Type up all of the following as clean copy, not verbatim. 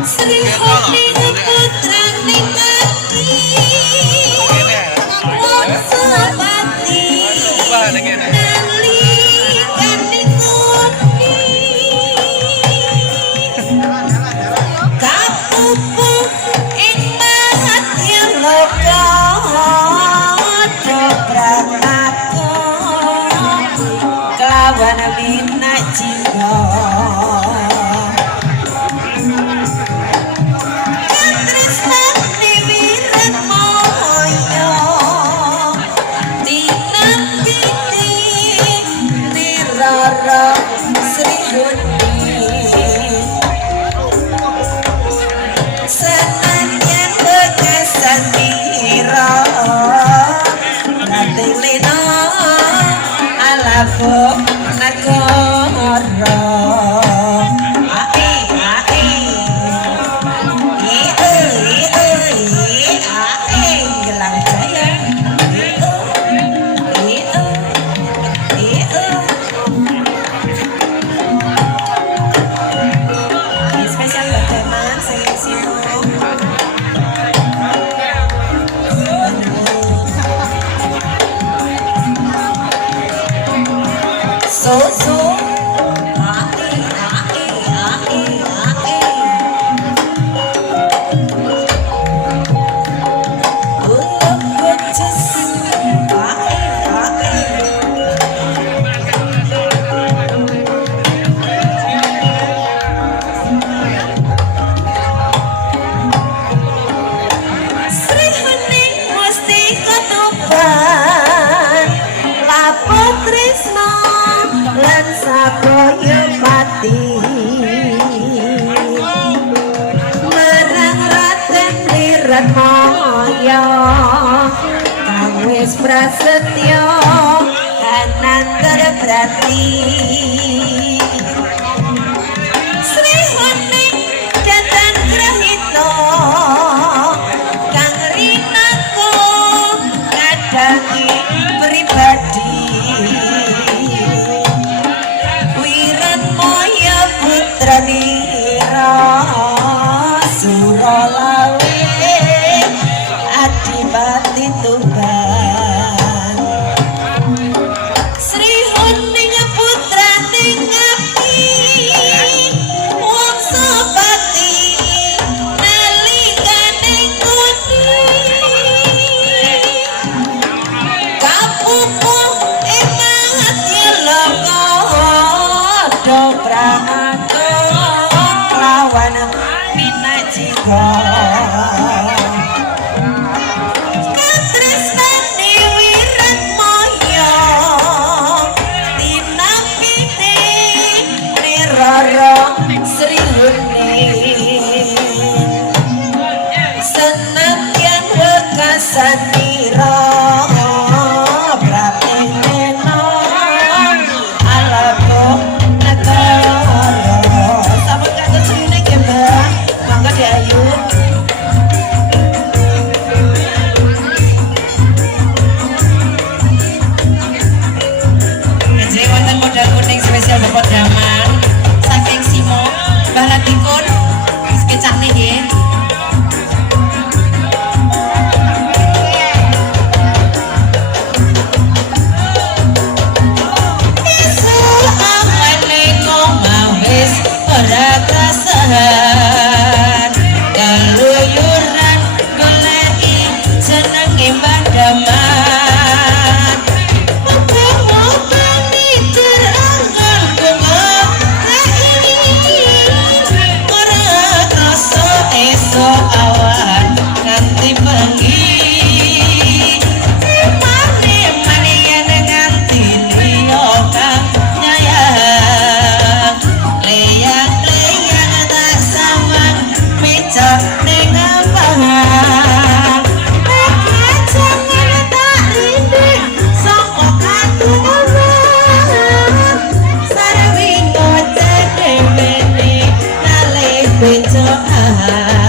Sri Honi putra nikmati wong sepati nalikan nikmati kapupuk ing mahatya loka dobrakako kelawan minak jiwa Sri Huni senanyan bekasan mira nanti lena alapo nagara gelang jaya so lan sakoyo pati marang Raden Wiratmaya kang wis prasetya anantar brati Sri Huni datan grahita kang rinako kadangi pribadi Tranira Suralawe Adipati Tuban Sri Huni putra ngapi wong sepati nalikane nguni kapupuh emang hati loka dobrak katresnane Wiratmaya tinapite nirara Sri Huni senadyan wekasan nira prapetena alapo negara sampun kados rene nggih Mbak mangga diayu spesial Bapak Daman saking Simo Mbah Latikun sekecak nih nggih isu amane ngomong wis ora kasahan keluyuran goleki jenenge Mbah Daman awan nganti bengi mane yen nganti liya kang nyayang leyang tak samang meja ning ampang jangan tak rindu saka katungan sarwi ngoceh dhewe nale bejokan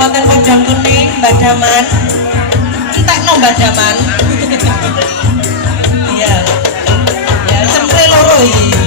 Kabupaten Bojong Kuning, Badaman. Entekno Badaman. Iya. Ya cemre loro iki.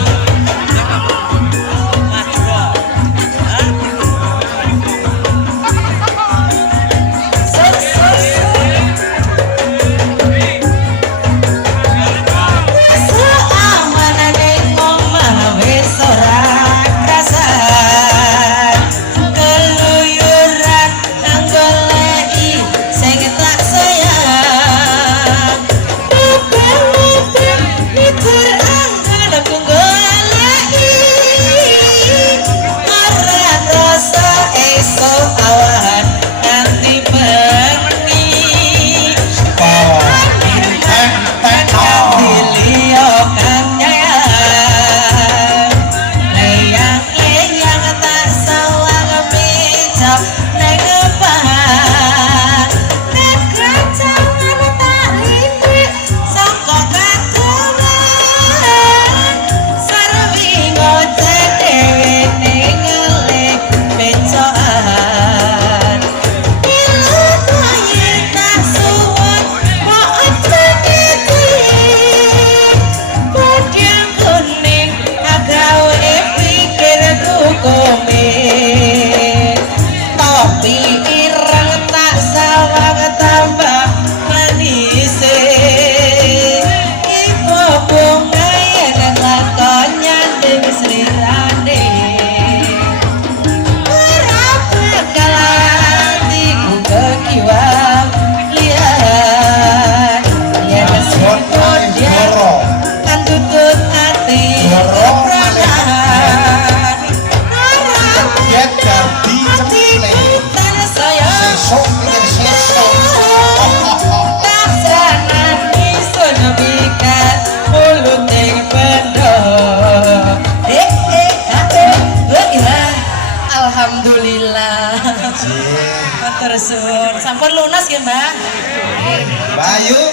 Alhamdulillah. Matur suwun. Sampun lunas nggih, Mbak? Bayu